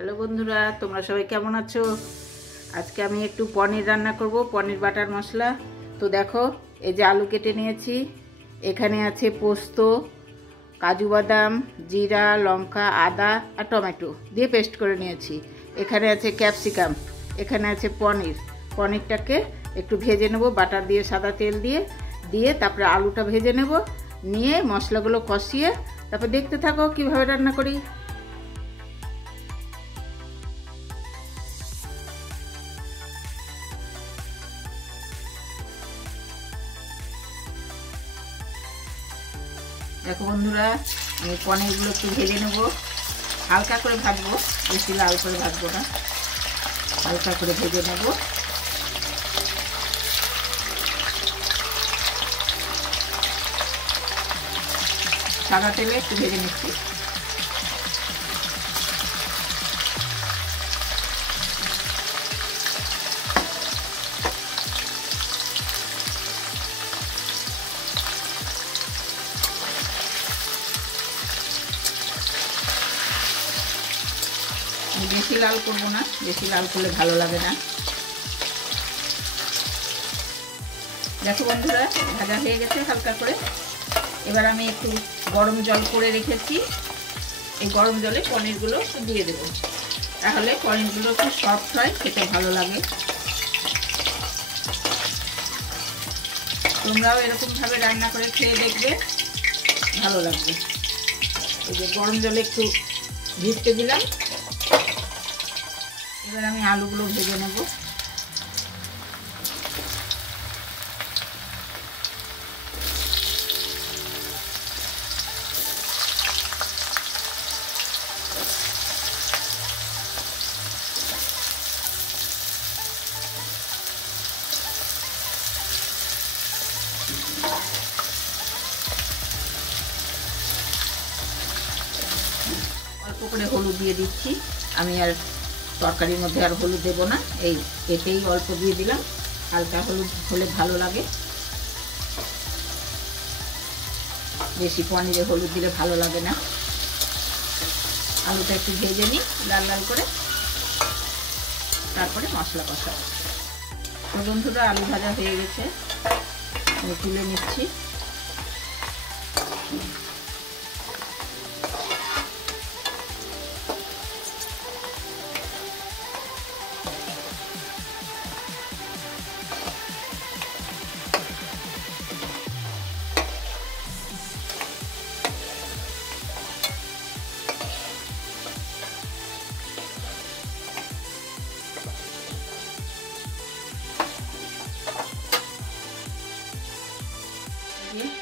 Hello বন্ধুরা, তোমরা সবাই কেমন আছো? আজকে আমি একটু পনির রান্না করব, পনির বাটার মশলা। তো দেখো, এই যে আলু কেটে নিয়েছি, এখানে আছে পোস্ত, কাজু বাদাম, জিরা, লঙ্কা, আদা আর টমেটো দিয়ে পেস্ট করে নিয়েছি। এখানে আছে ক্যাপসিকাম, এখানে আছে পনিরটাকে একটু ভেজে নেব বাটার দিয়ে, সাদা তেল দিয়ে দিয়ে তারপরে আলুটা ভেজে নেব, নিয়ে মশলাগুলো কষিয়ে তারপর দেখতে থাকো কিভাবে রান্না করি। দেখো বন্ধুরা, আমি পনিরগুলো একটু ভেজে নেব, হালকা করে ভাজবো, বেশি লাল করে ভাজবো না, হালকা করে ভেজে নেব। সাদা তেলে একটু ভেজে নিচ্ছি। বেশি লাল করবো না, বেশি লাল করলে ভালো লাগে না। দেখো বন্ধুরা, ভাজা হয়ে গেছে হালকা করে। এবার আমি একটু গরম জল করে রেখেছি, এই গরম জলে পনিরগুলো দিয়ে দেবো, তাহলে পনিরগুলো একটু সফট হয়, খেতে ভালো লাগে। তোমরাও এরকমভাবে রান্না করে খেয়ে দেখবে, ভালো লাগবে। এই যে গরম জলে একটু ভিজতে দিলাম। এবার আমি আলুগুলো ভেজে নেব। অল্প করে হলুদ দিয়ে দিচ্ছি, আমি আর তরকারির মধ্যে আর হলুদ দেবো না, এই এতেই অল্প দিয়ে দিলাম, হালকা হলুদ হলে ভালো লাগে, বেশি পনিরে হলুদ দিলে ভালো লাগে না। আলুটা একটু ভেজে নিই লাল লাল করে, তারপরে মশলা কষাবো। তো বন্ধুরা, আলু ভাজা হয়ে গেছে, আমি তুলে নিচ্ছি।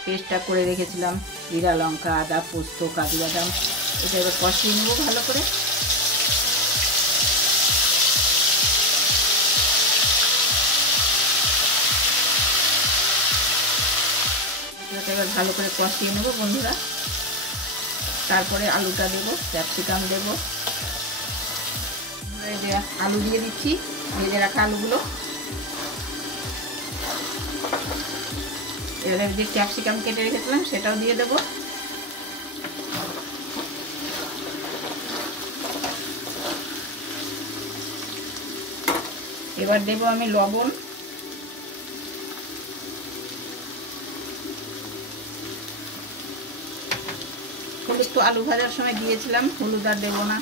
পেস্টটা করে রেখেছিলাম, জিরা, লঙ্কা, আদা, পোস্ত, কাজু বাদাম, এটা এবার কষিয়ে নেবো ভালো করে। এটা এবার ভালো করে কষিয়ে নেবো বন্ধুরা। তারপরে আলুটা দেবো, ক্যাপসিকাম দেবো, আলু দিয়ে দিচ্ছি, ভেজে রাখা আলুগুলো। এবারে যে ক্যাপসিকাম কেটে রেখেছিলাম সেটাও দিয়ে দেবো। এবার দেবো আমি লবণ, হলুদ তো আলু ভাজার সময় দিয়েছিলাম, হলুদ আর দেবো না,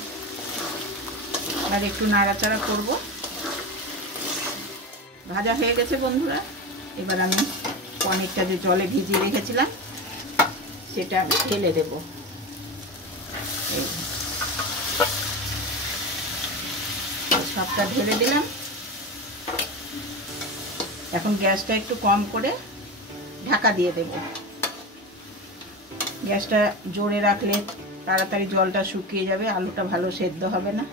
আর একটু নাড়াচাড়া করব। ভাজা হয়ে গেছে বন্ধুরা। এবার আমি পনিরটা যে জলে ভিজিয়ে রেখেছিলাম সেটা আমি ঢেলে দেব। সবটা ঢেলে দিলাম। এখন গ্যাসটা একটু কম করে ঢাকা দিয়ে দেব। গ্যাসটা জোরে রাখলে তাড়াতাড়ি জলটা শুকিয়ে যাবে, আলুটা ভালো সেদ্ধ হবে না।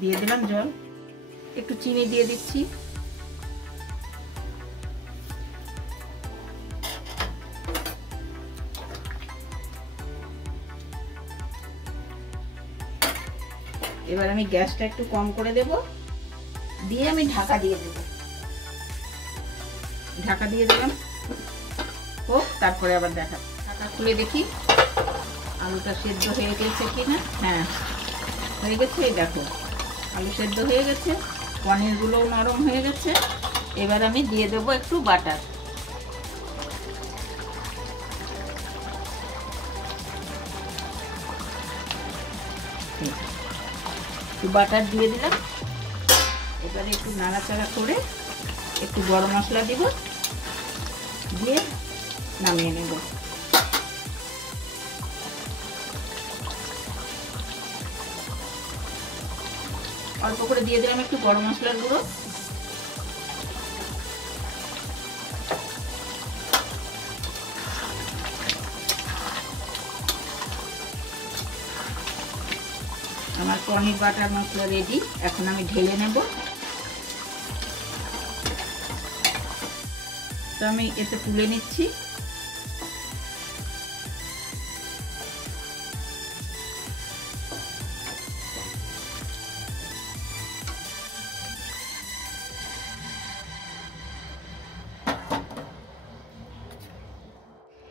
দিয়ে দিলাম জল, একটু চিনি দিয়ে দিচ্ছি। এবার আমি গ্যাসটা একটু কম করে দেব, দিয়ে আমি ঢাকা দিয়ে দেব। ঢাকা দিয়ে দিলাম, হোক, তারপরে আবার ঢাকা খুলে দেখি আলুটা সেদ্ধ হয়ে গেছে কিনা। হ্যাঁ, হয়ে গেছে। এই দেখো আলু সেদ্ধ হয়ে গেছে, পনিরগুলোও নরম হয়ে গেছে। এবার আমি দিয়ে দেবো একটু বাটার। একটু বাটার দিয়ে দিলাম। এবারে একটু নাড়াচাড়া করে একটু গরম মশলা দিব, দিয়ে নামিয়ে নেব। অল্প করে দিয়ে দিলাম একটু গরম মশলার গুঁড়ো। আমার পনির বাটার মশলা রেডি। এখন আমি ঢেলে নেব। তো আমি এতে তুলে নিচ্ছি।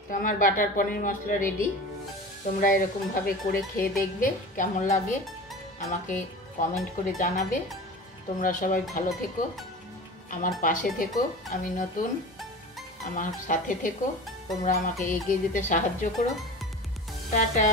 তো আমার বাটার পনির মশলা রেডি। তোমরা এরকমভাবে করে খেয়ে দেখবে, কেমন লাগে আমাকে কমেন্ট করে জানাবে। তোমরা সবাই ভালো থেকো, আমার পাশে থেকো। আমি নতুন, আমার সাথে থেকো। তোমরা আমাকে এগিয়ে যেতে সাহায্য করো। টাটা।